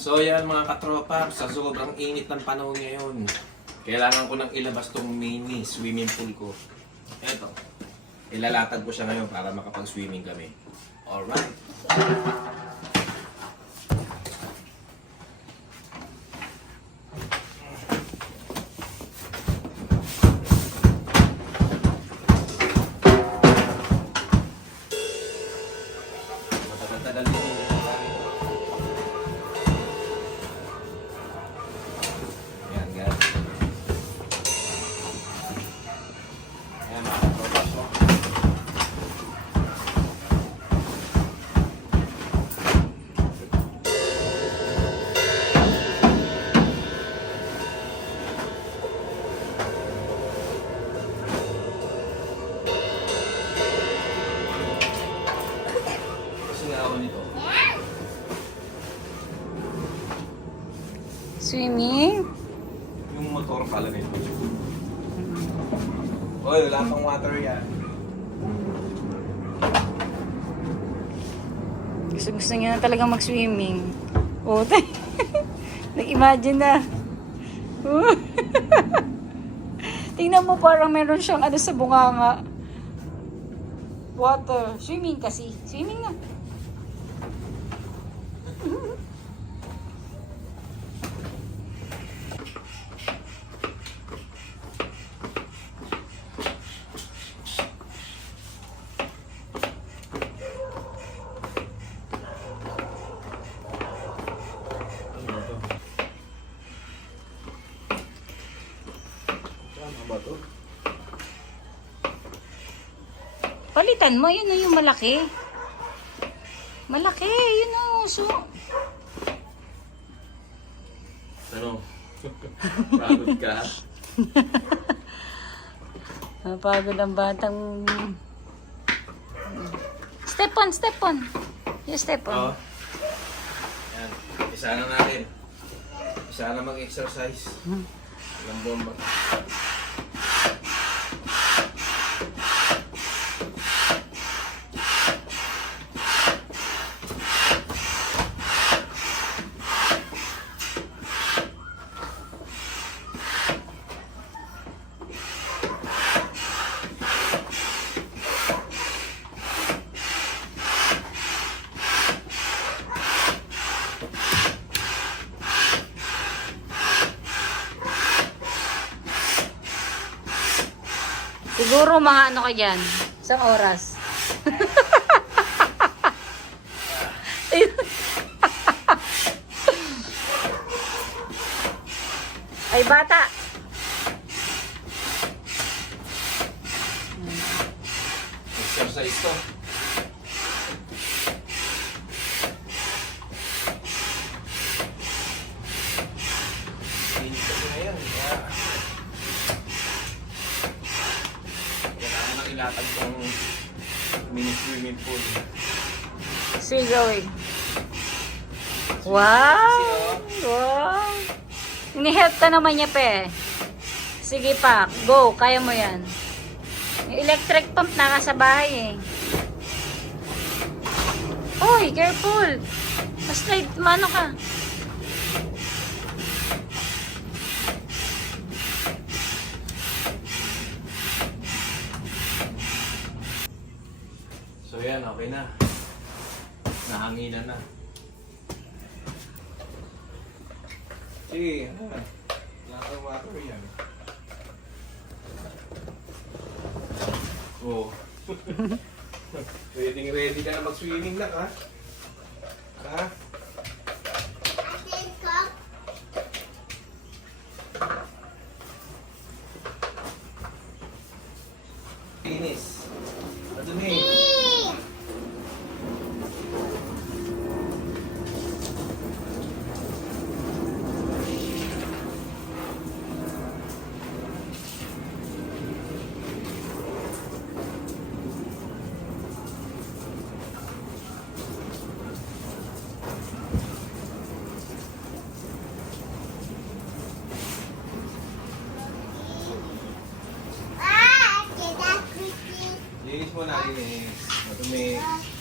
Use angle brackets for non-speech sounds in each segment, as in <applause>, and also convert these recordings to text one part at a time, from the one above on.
So yan mga katropa, sa sobrang init ng panahon ngayon, kailangan ko nang ilabas tong mini swimming pool ko. Eto, ilalatag ko siya ngayon para makapag-swimming kami. Alright. Oy, wala pang water yan. Gusto gusto niya na talaga mag-swimming. Oh, <laughs> Nag-imagine na. Oh. <laughs> Tingnan mo parang meron siyang ano sa bunganga. Water. Swimming kasi. Swimming na. Tama ba to? Palitan mo. Yun na yung malaki. Malaki. Yun na uso. Ano? <laughs> Pagod ka? <laughs> Napagod ang batang... Step on, step on. Yung step on. Yan. Isa na natin. Isa na mag-exercise. Hmm. Ilang bomba. Siguro mga ano ka dyan. Isang oras. Ay, bata. Exercise to. Hindi kasi ngayon. Kaya... Tong mini swimming pool. Sige, going. Wow! Wow! Ini-help ka naman niya, pe. Sige pa, go. Kaya mo yan. Yung electric pump na sa bahay, eh. Oy, careful! Mas-slide, mano ka. So yan, okay na. Nahanginan na. Sige, ano na. Water, water yan. Oo. <laughs> ready ready ka na mag-swimming na, ha? Ha? Linis mo na, linis. Madumi.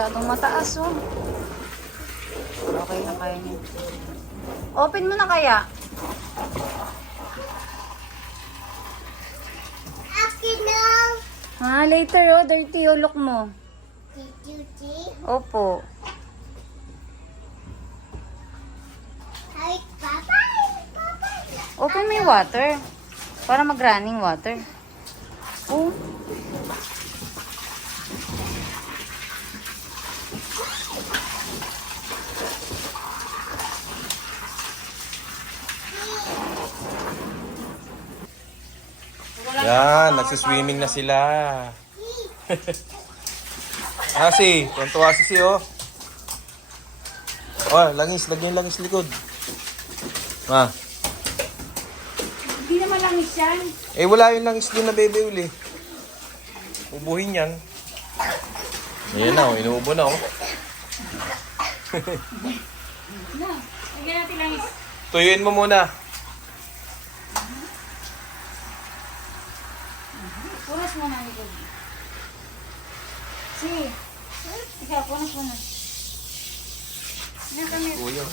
Masyadong mataas, oh. Okay na kaya niya. Open mo na kaya. Akin na. Ha, later, oh. Dirty, oh. Look mo. Duty. Opo. Hi, Papa. Papa. Open mo yung water. Para mag-running water. Oh. Yan, nagsiswimming na sila. Asi, <laughs> tuntua si si oh. Oh, langis, lagyan langis likod. Ma. Hindi naman langis yan. Eh, wala yung langis doon na bebe uli. Ubuhin yan. Ayan na, oh, inuubo na, oh. Na, lagyan natin langis. Tuyuin mo muna. Punas mo na likod. Si. Ikaw, punas mo na. Na kami. Kuya.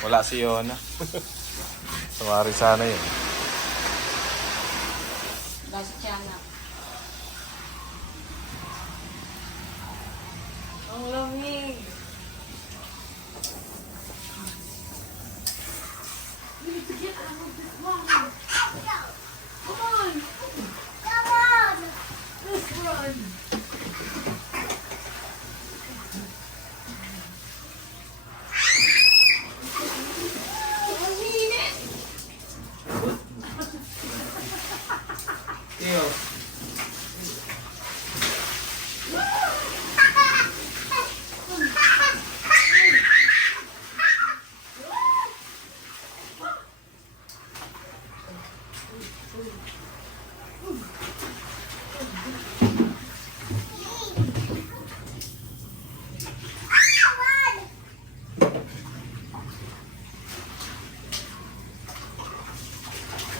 Wala si Yona. <laughs> Sumari sana yun. Basot siya na. Ang lamig. Come on. Iyo.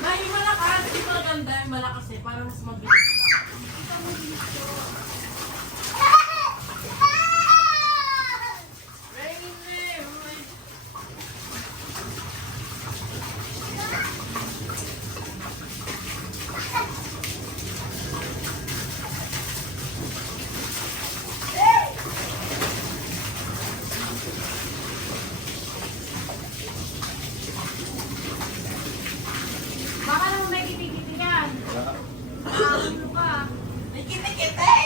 Dahil malakas, hindi pa maganda yung malakas eh, para mas mabilis ka. Rainy, rainy. Baka naman may kitikiti yan. Ano ka? May kiti-kiti!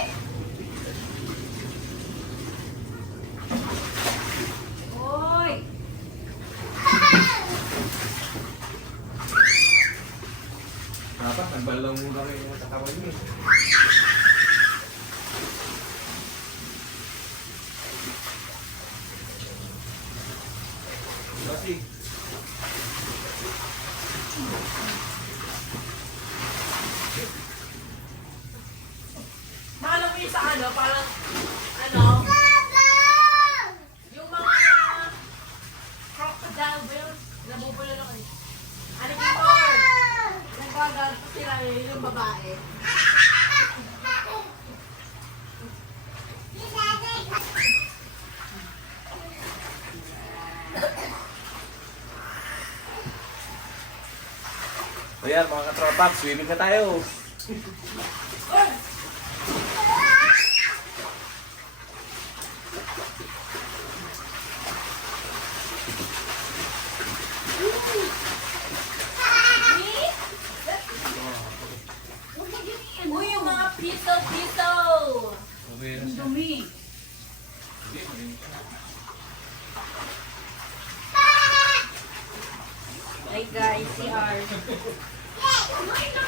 Oy! Mo kami sa kawan mo. Kasi, yung sa ano, parang, yan mga katropak, swimming na tayo. Uy, yung mga piso-piso! Dumi. Hi guys, si R. Oh my God.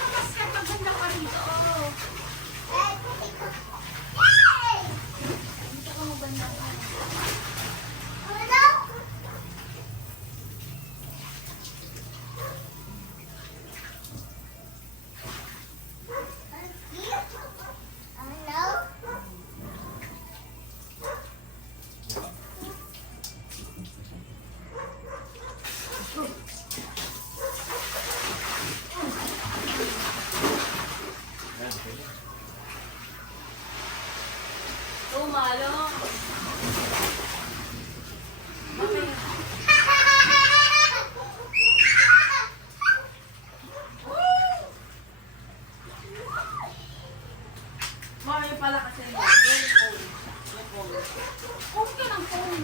Phone. Ka ng phone.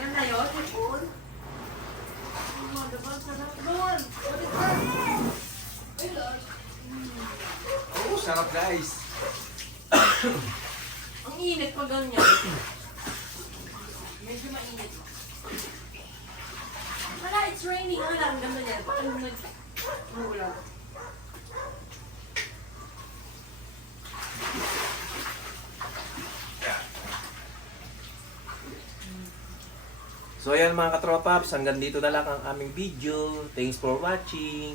Yan na yun, yung phone. Oh? Sarap guys. Ang init pag ganyan. Medyo mainit. Wala, it's raining. Wala, ang ganda niyan. Paano nag... Umuulan? So ayan mga katropaps, hanggang dito na lang ang aming video. Thanks for watching.